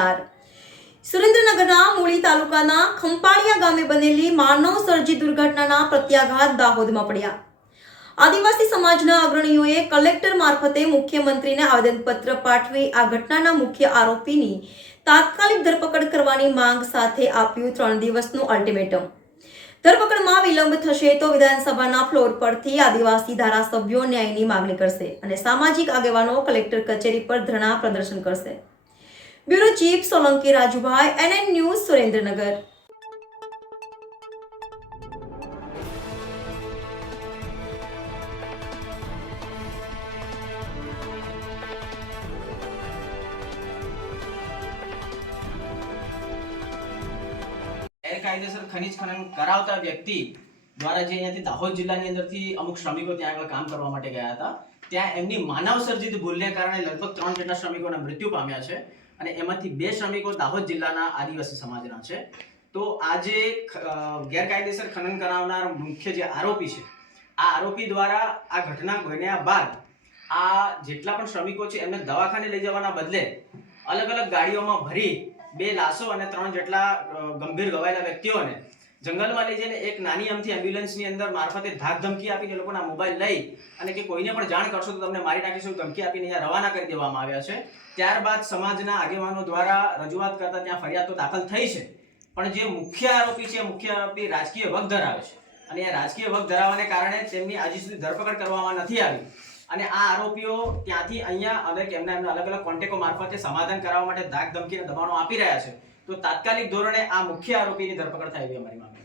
સમાચાર સુરેન્દ્રનગરના મૂળી તાલુકાના ખંપાળિયા ગામે બનેલી માનવ સર્જિત દુર્ઘટનાના પ્રત્યાઘાત દાહોદમાં પડ્યા। આદિવાસી સમાજના અગ્રણીઓએ કલેક્ટર મારફતે મુખ્યમંત્રીને આવેદનપત્ર પાઠવી આ ઘટનાના મુખ્ય આરોપીની તાત્કાલિક ધરપકડ કરવાની માંગ સાથે આપ્યું 3 દિવસનું અલ્ટિમેટમ। ધરપકડમાં વિલંબ થશે તો વિધાનસભાના ફ્લોર પરથી આદિવાસી ધારાસભ્યો ન્યાયની માંગણી કરશે અને સામાજિક આગેવાનો કલેક્ટર કચેરી પર ધરણા પ્રદર્શન કરશે। Bureau chief Solanki Rajubhai, NN news, Surendranagar. ગેરકાયદેસર ખનીજ ખનન કરાવતા વ્યક્તિ દ્વારા જે અહીંયાથી દાહોદ જિલ્લાની અંદરથી અમુક શ્રમિકો ત્યાં આગળ કામ કરવા માટે ગયા હતા, ત્યાં એમની માનવ સર્જિત ભૂલને કારણે લગભગ 3 જેટલા શ્રમિકોના મૃત્યુ પામ્યા છે અને એમાંથી 2 શ્રમિકો દાહોદ જિલ્લાના આદિવાસી સમાજના છે। તો આ જે ગેરકાયદેસર ખનન કરાવનાર મુખ્ય જે આરોપી છે, આ આરોપી દ્વારા આ ઘટના બન્યા બાદ આ જેટલા પણ શ્રમિકો છે એમને દવાખાને લઈ જવાના બદલે અલગ અલગ ગાડીઓમાં ભરી 2 લાશો અને 3 જેટલા ગંભીર ઘવાયેલા વ્યક્તિઓને જંગલમાં લઈ જઈને એક નાની અમથી એમ્બ્યુલન્સની અંદર મારફતે ધાક ધમકી આપીને લોકોના મોબાઈલ લઈ અને કે કોઈને પણ જાણ કરશો તો તમને મારી નાખીશું ધમકી આપીને અહીંયા રવાના કરી દેવામાં આવ્યા છે। ત્યારબાદ સમાજના આગેવાનો દ્વારા રજૂઆત કરતા ત્યાં ફરિયાદ તો દાખલ થઈ છે, પણ જે મુખ્ય આરોપી છે, મુખ્ય આરોપી રાજકીય વગ ધરાવે છે અને આ રાજકીય વગ ધરાવવાને કારણે તેમની આજે સુધી ધરપકડ કરવામાં નથી આવી અને આ આરોપીઓ ત્યાંથી અહીંયા એમના અલગ અલગ કોન્ટેક્ટો મારફતે સમાધાન કરાવવા માટે ધાક ધમકી અને દબાણો આપી રહ્યા છે। તો તાત્કાલિક ધોરણે આ મુખ્ય આરોપીની ધરપકડ થાય એવી અમારી માંગ છે।